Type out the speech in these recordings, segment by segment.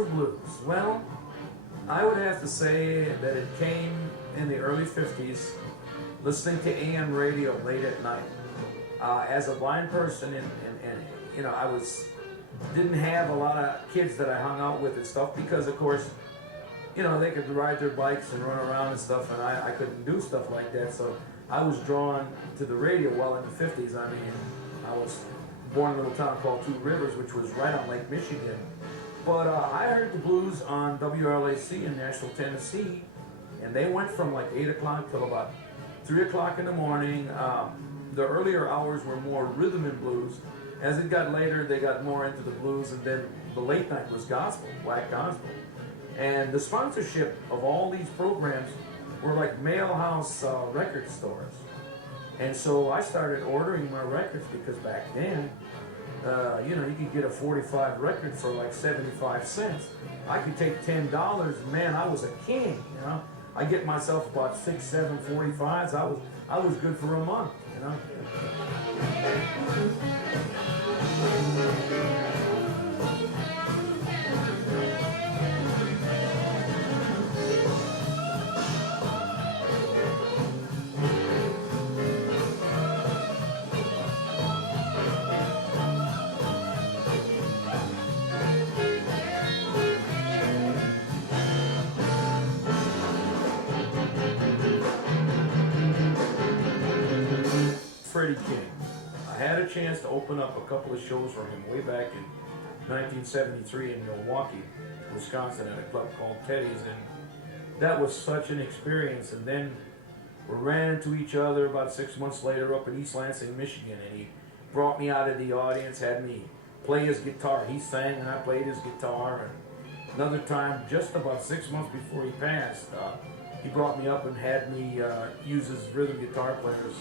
for blues? Well, I would have to say that it came in the early 50s, listening to AM radio late at night. As a blind person, and you know, didn't have a lot of kids that I hung out with and stuff because, of course, you know, they could ride their bikes and run around and stuff, and I couldn't do stuff like that. So I was drawn to the radio. Well, in the 50s, I mean, I was born in a little town called Two Rivers, which was right on Lake Michigan. But I heard the blues on WLAC in Nashville, Tennessee, and they went from like 8 o'clock till about 3 o'clock in the morning. The earlier hours were more rhythm and blues. As it got later, they got more into the blues, and then the late night was gospel, black gospel. And the sponsorship of all these programs were like mail house record stores. And so I started ordering my records because back then, you know, you could get a 45 record for like 75 cents. I could take $10, man, I was a king, you know. I get myself about 6, 7 45s. I was good for a month, you know. Freddie King. I had a chance to open up a couple of shows for him way back in 1973 in Milwaukee, Wisconsin, at a club called Teddy's, and that was such an experience. And then we ran into each other about 6 months later up in East Lansing, Michigan, and he brought me out of the audience, had me play his guitar. He sang and I played his guitar. And another time, just about 6 months before he passed, he brought me up and had me use his rhythm guitar player's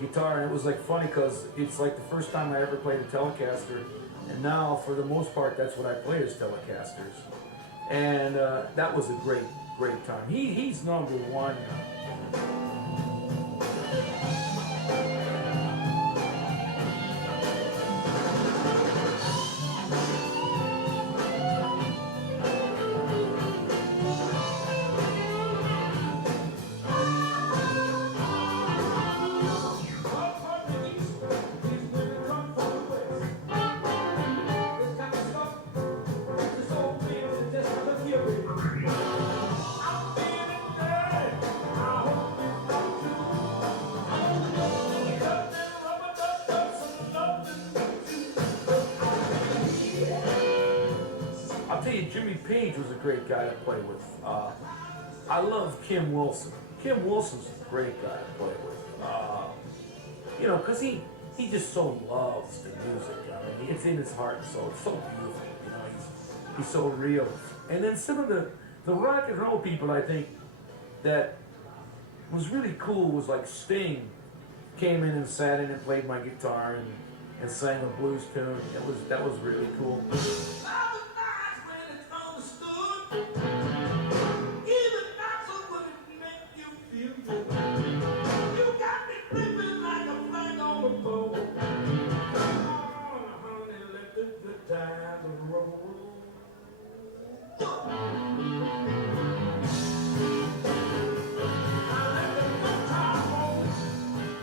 guitar. And it was like funny because it's like the first time I ever played a Telecaster, and now for the most part that's what I play is Telecasters. And that was a great time. He's number one. Jimmy Page was a great guy to play with. I love Kim Wilson. Kim Wilson's a great guy to play with. You know, because he just so loves the music. I mean, it's in his heart and soul. It's so beautiful. You know, he's so real. And then some of the rock and roll people, I think, that was really cool was like Sting came in and sat in and played my guitar and sang a blues tune. That was really cool.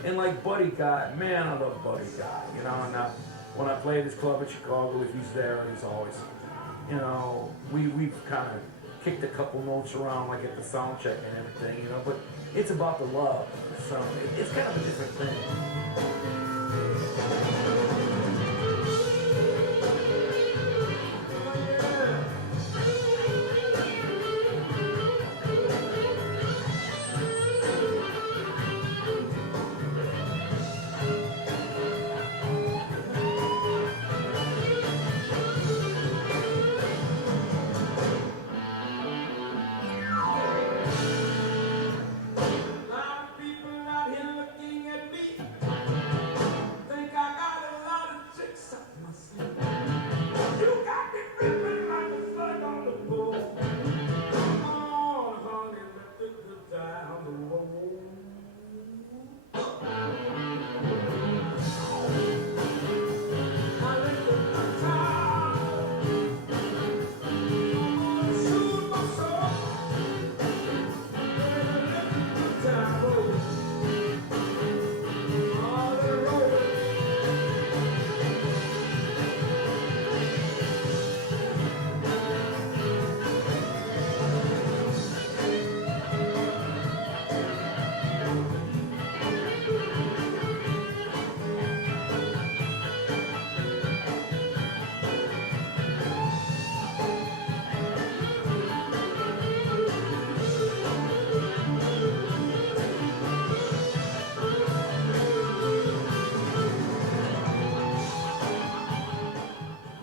And like Buddy Guy, man, I love Buddy Guy, you know, and when I play at his club in Chicago, if he's there, he's always, you know, we've kind of kicked a couple notes around like at the sound check and everything, you know, but it's about the love, so it's kind of a different thing.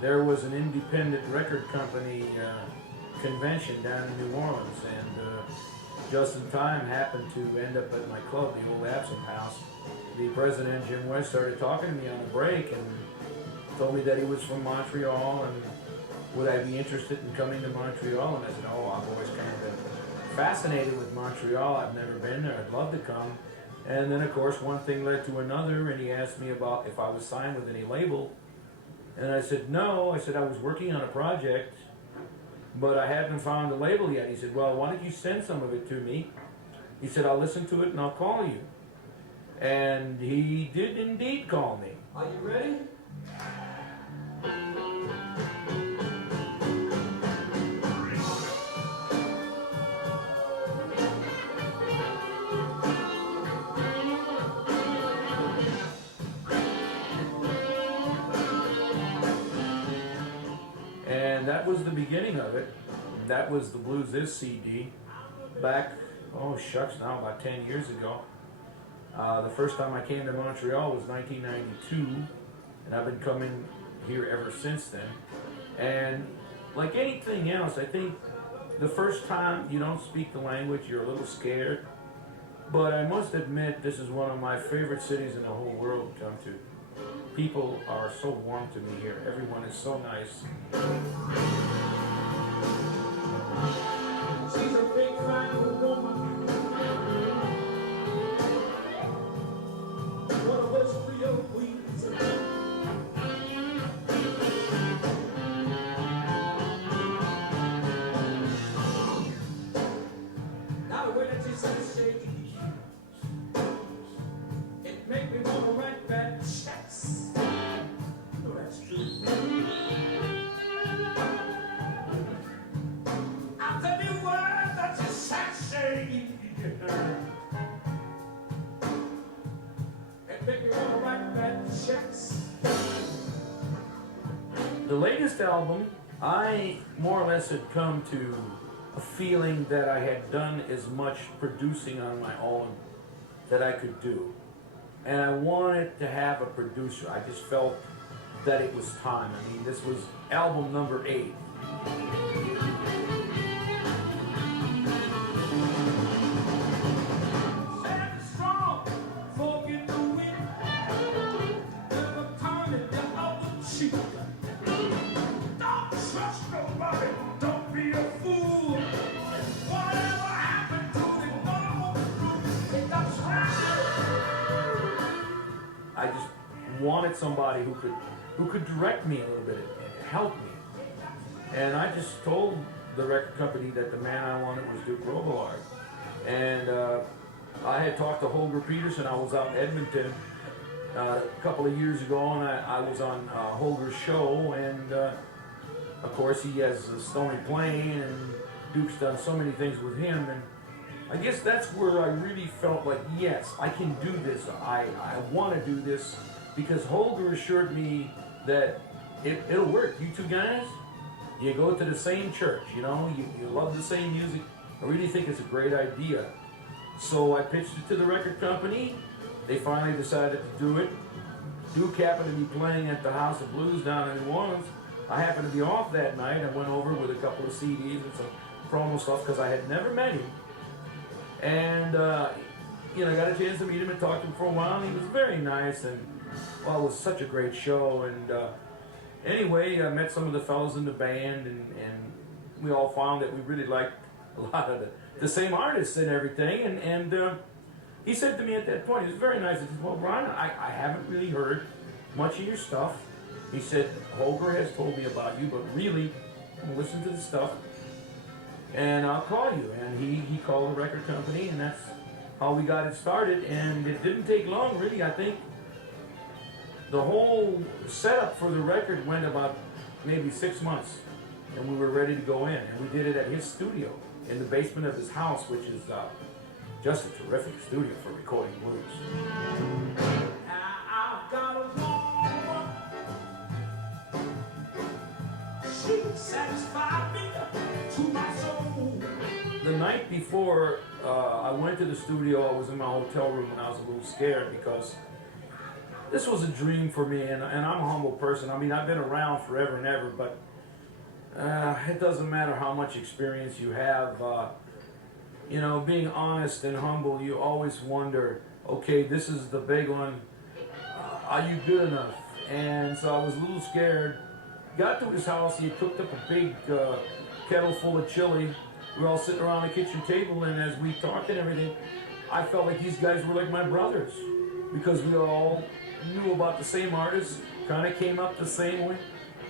there was an independent record company convention down in New Orleans, and just in time happened to end up at my club, the old Absinthe House. The president, Jim West, started talking to me on a break and told me that he was from Montreal and would I be interested in coming to Montreal. And I said, oh, I've always kind of been fascinated with Montreal. I've never been there. I'd love to come. And then, of course, one thing led to another, and he asked me about if I was signed with any label. And I said, no. I said, I was working on a project, but I hadn't found a label yet. He said, well, why don't you send some of it to me? He said, I'll listen to it and I'll call you. And he did indeed call me. Are you ready? And that was the beginning of it. That was the Blues Is CD back, oh shucks, now about 10 years ago. The first time I came to Montreal was 1992, and I've been coming here ever since then. And like anything else, I think the first time you don't speak the language, you're a little scared. But I must admit, this is one of my favorite cities in the whole world to come to. People are so warm to me here. Everyone is so nice. She's a big fine woman. One of us real queens. Now the way that she says shaky, it make me want to write bad checks. The latest album, I more or less had come to a feeling that I had done as much producing on my own that I could do. And I wanted to have a producer. I just felt that it was time. I mean, this was album number 8. I just wanted somebody who could direct me a little bit and help me. And I just told the record company that the man I wanted was Duke Robillard. And I had talked to Holger Peterson. I was out in Edmonton a couple of years ago, and I was on Holger's show. And of course, he has a Stony Plain, and Duke's done so many things with him. And I guess that's where I really felt like, yes, I can do this. I want to do this, because Holger assured me that it'll work. You two guys, you go to the same church, you know, you love the same music. I really think it's a great idea. So I pitched it to the record company. They finally decided to do it. Duke happened to be playing at the House of Blues down in New Orleans. I happened to be off that night. I went over with a couple of CDs and some promo stuff because I had never met him. And, you know, I got a chance to meet him and talk to him for a while, and he was very nice, and, well, it was such a great show. And anyway, I met some of the fellows in the band, and we all found that we really liked a lot of the same artists and everything. And he said to me at that point, he was very nice, he said, well, Brian, I haven't really heard much of your stuff. He said, Holger has told me about you, but really, I'm going to listen to the stuff, and I'll call you. And he called the record company, and that's how we got it started. And it didn't take long, really. I think the whole setup for the record went about maybe 6 months, and we were ready to go in. And we did it at his studio in the basement of his house, which is just a terrific studio for recording blues. I've got a woman, she satisfied me to my soul. The night before I went to the studio, I was in my hotel room and I was a little scared because this was a dream for me, and I'm a humble person. I mean, I've been around forever and ever, but it doesn't matter how much experience you have. You know, being honest and humble, you always wonder, okay, this is the big one. Are you good enough? And so I was a little scared. Got to his house, he had cooked up a big kettle full of chili. We were all sitting around the kitchen table, and as we talked and everything, I felt like these guys were like my brothers, because we all knew about the same artists, kind of came up the same way,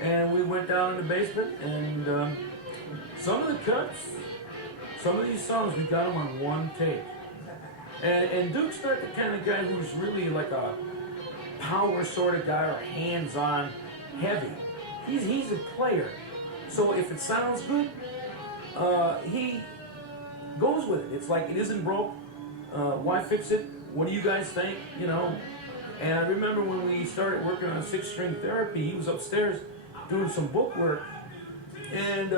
and we went down in the basement, and some of the cuts, some of these songs, we got them on one take. And Duke's not the kind of guy who's really like a power sort of guy or hands-on heavy. He's a player. So if it sounds good, he goes with it. It's like, it isn't broke. Why fix it? What do you guys think? You know? And I remember when we started working on 6-string therapy, he was upstairs doing some book work, and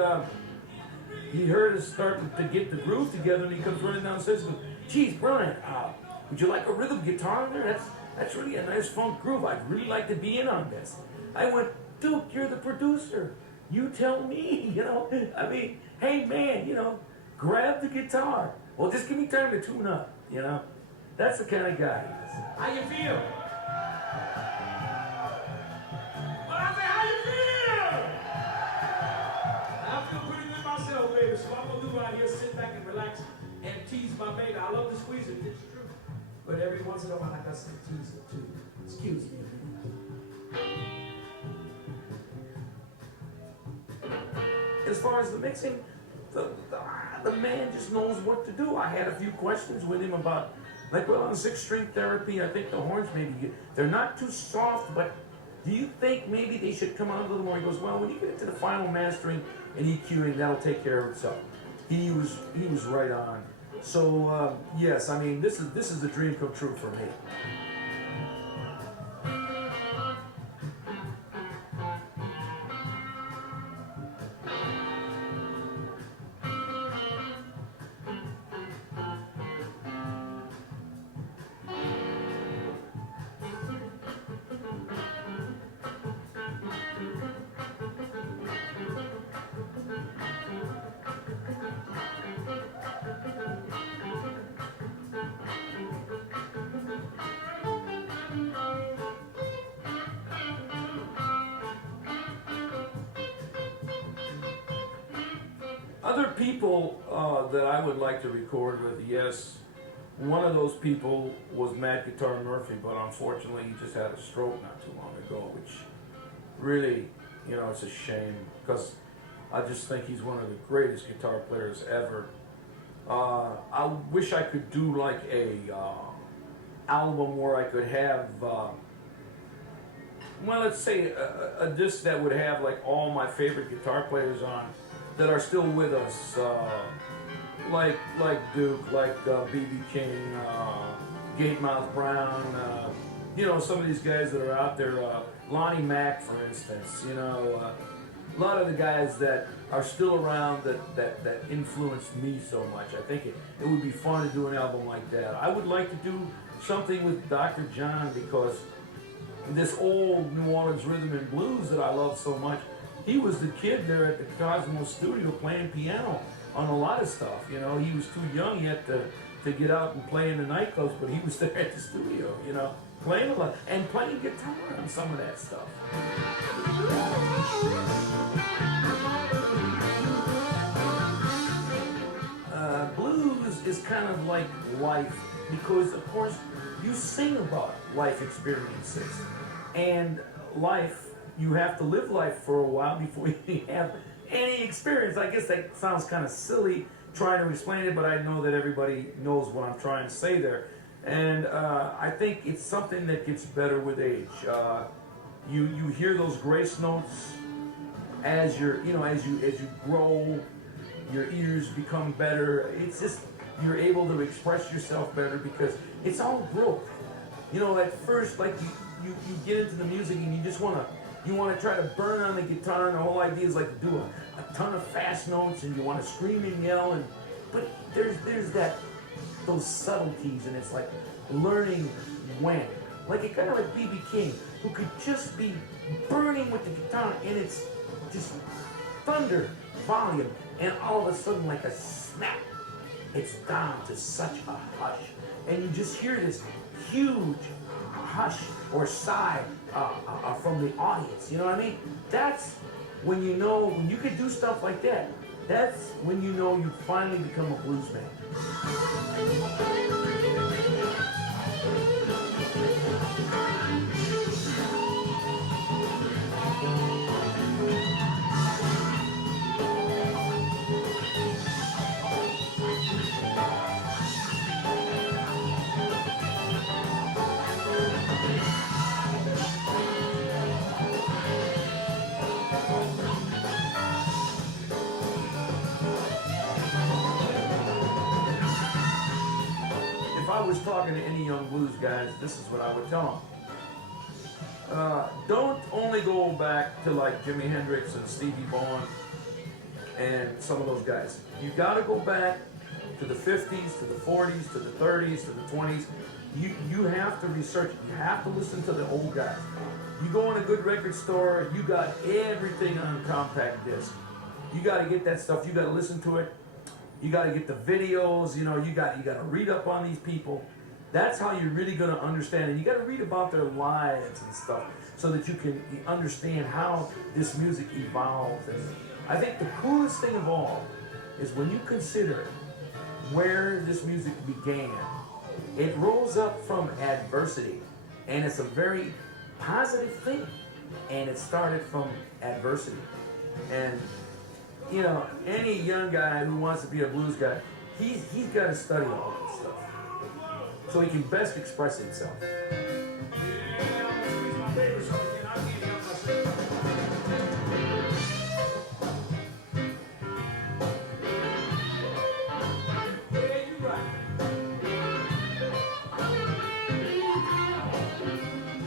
he heard us starting to get the groove together, and he comes running downstairs and goes, "Geez, Brian, would you like a rhythm guitar in there? That's really a nice funk groove. I'd really like to be in on this." I went, "Duke, you're the producer. You tell me, you know. I mean, hey man, you know, grab the guitar. Well, just give me time to tune up, you know." That's the kind of guy he is. How you feel? Well, I say, how you feel? I feel pretty good myself, baby. So I'm gonna do out here, sit back and relax and tease my baby. I love to squeeze it, it's true. But every once in a while, I got some tease it too. Excuse me. As far as the mixing, the man just knows what to do. I had a few questions with him about, like, well, on 6-string therapy, I think the horns maybe, they're not too soft, but do you think maybe they should come out a little more? He goes, well, when you get into the final mastering and EQing, that'll take care of itself. He was right on. So yes, I mean, this is a dream come true for me. Other people that I would like to record with, yes, one of those people was Mad Guitar Murphy, but unfortunately he just had a stroke not too long ago, which really, you know, it's a shame, because I just think he's one of the greatest guitar players ever. I wish I could do like a album where I could have, well, let's say a disc that would have like all my favorite guitar players on that are still with us, like Duke, like B.B. King, Gatemouth Brown, you know, some of these guys that are out there, Lonnie Mack, for instance, you know, a lot of the guys that are still around that influenced me so much. I think it would be fun to do an album like that. I would like to do something with Dr. John, because this old New Orleans rhythm and blues that I love so much, he was the kid there at the Cosmos studio playing piano on a lot of stuff. You know, he was too young yet to get out and play in the nightclubs, but he was there at the studio, you know, playing a lot and playing guitar on some of that stuff. Blues is kind of like life, because of course you sing about life experiences, and life, you have to live life for a while before you have any experience. I guess that sounds kind of silly trying to explain it, but I know that everybody knows what I'm trying to say there. And I think it's something that gets better with age. You hear those grace notes as as you grow, your ears become better. It's just, you're able to express yourself better because it's all growth. You know, at first, like you get into the music and you just want to try to burn on the guitar, and the whole idea is like to do a ton of fast notes, and you want to scream and yell, but there's those subtleties, and it's like learning when. like a guy like B.B. King, who could just be burning with the guitar, and it's just thunder volume, and all of a sudden, like a snap, it's down to such a hush, and you just hear this huge hush or sigh from the audience. You know what I mean? That's when you know, when you can do stuff like that, that's when you know you finally become a blues man. If I was talking to any young blues guys, this is what I would tell them. Don't only go back to like Jimi Hendrix and Stevie Vaughan and some of those guys. You got to go back to the 50s, to the 40s, to the 30s, to the 20s. You have to research it. You have to listen to the old guys. You go in a good record store, you got everything on compact disc. You got to get that stuff. You got to listen to it. You got to get the videos. You know, you got to read up on these people. That's how you're really going to understand it. You got to read about their lives and stuff so that you can understand how this music evolved. And I think the coolest thing of all is when you consider where this music began. It rolls up from adversity, and it's a very positive thing. And it started from adversity. And you know, any young guy who wants to be a blues guy, he's got to study all that stuff so he can best express himself.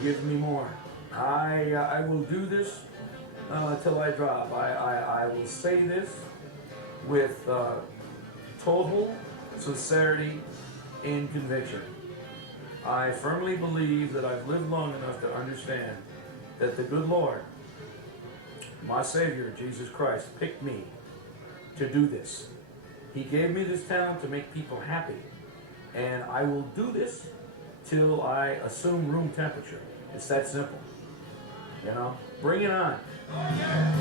Give me more. I will do this till I drop. I will say this with total sincerity and conviction. I firmly believe that I've lived long enough to understand that the good Lord, my Savior, Jesus Christ, picked me to do this. He gave me this talent to make people happy. And I will do this till I assume room temperature. It's that simple. You know? Bring it on. Oh, yeah.